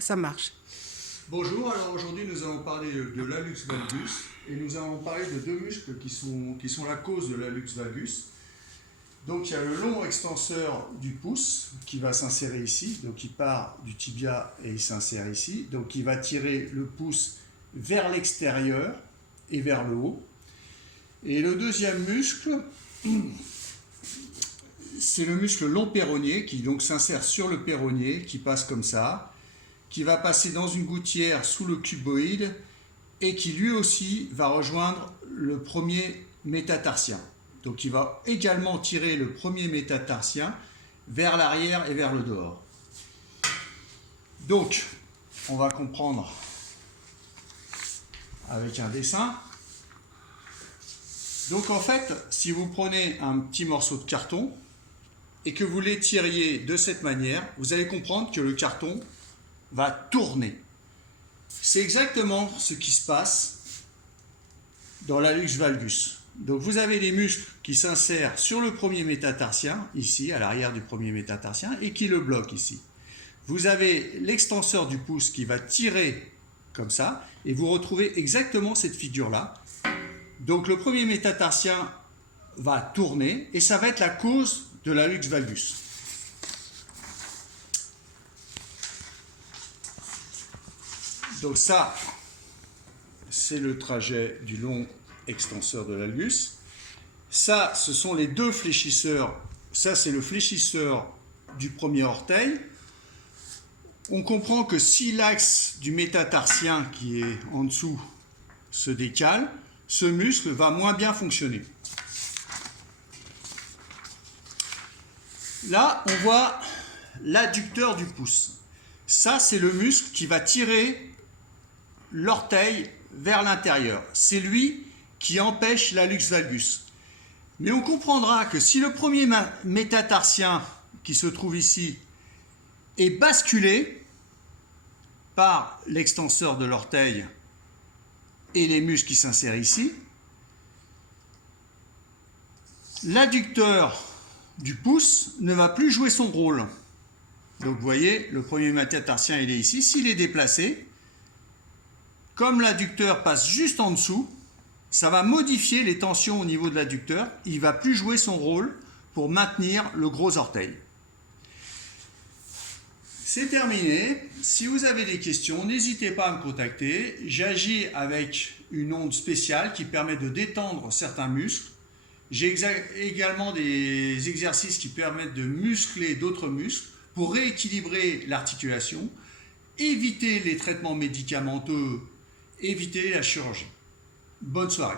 ça marche. Bonjour, alors aujourd'hui nous allons parler de l'hallux valgus et nous allons parler de deux muscles qui sont la cause de l'hallux valgus. Donc il y a le long extenseur du pouce qui va s'insérer ici, donc il part du tibia et il s'insère ici, donc il va tirer le pouce vers l'extérieur et vers le haut. Et le deuxième muscle, c'est le muscle long péronnier qui donc s'insère sur le péronnier, qui passe comme ça, qui va passer dans une gouttière sous le cuboïde et qui lui aussi va rejoindre le premier métatarsien. Donc il va également tirer le premier métatarsien vers l'arrière et vers le dehors. Donc on va comprendre avec un dessin. Donc en fait, si vous prenez un petit morceau de carton et que vous l'étiriez de cette manière, vous allez comprendre que le carton va tourner. C'est exactement ce qui se passe dans l'hallux valgus. Donc vous avez les muscles qui s'insèrent sur le premier métatarsien, ici, à l'arrière du premier métatarsien, et qui le bloquent ici. Vous avez l'extenseur du pouce qui va tirer comme ça, et vous retrouvez exactement cette figure-là. Donc le premier métatarsien va tourner, et ça va être la cause de l'hallux valgus. Donc ça, c'est le trajet du long extenseur de l'hallux. Ça, ce sont les deux fléchisseurs. Ça, c'est le fléchisseur du premier orteil. On comprend que si l'axe du métatarsien qui est en dessous se décale, ce muscle va moins bien fonctionner. Là, on voit l'adducteur du pouce. Ça, c'est le muscle qui va tirer l'orteil vers l'intérieur. C'est lui qui empêche l'hallux valgus. Mais on comprendra que si le premier métatarsien qui se trouve ici est basculé par l'extenseur de l'orteil et les muscles qui s'insèrent ici, l'adducteur du pouce ne va plus jouer son rôle. Donc vous voyez, le premier métatarsien il est ici. S'il est déplacé, comme l'adducteur passe juste en dessous, ça va modifier les tensions au niveau de l'adducteur. Il ne va plus jouer son rôle pour maintenir le gros orteil. C'est terminé. Si vous avez des questions, n'hésitez pas à me contacter. J'agis avec une onde spéciale qui permet de détendre certains muscles. J'ai également des exercices qui permettent de muscler d'autres muscles pour rééquilibrer l'articulation, éviter les traitements médicamenteux, éviter la chirurgie. Bonne soirée.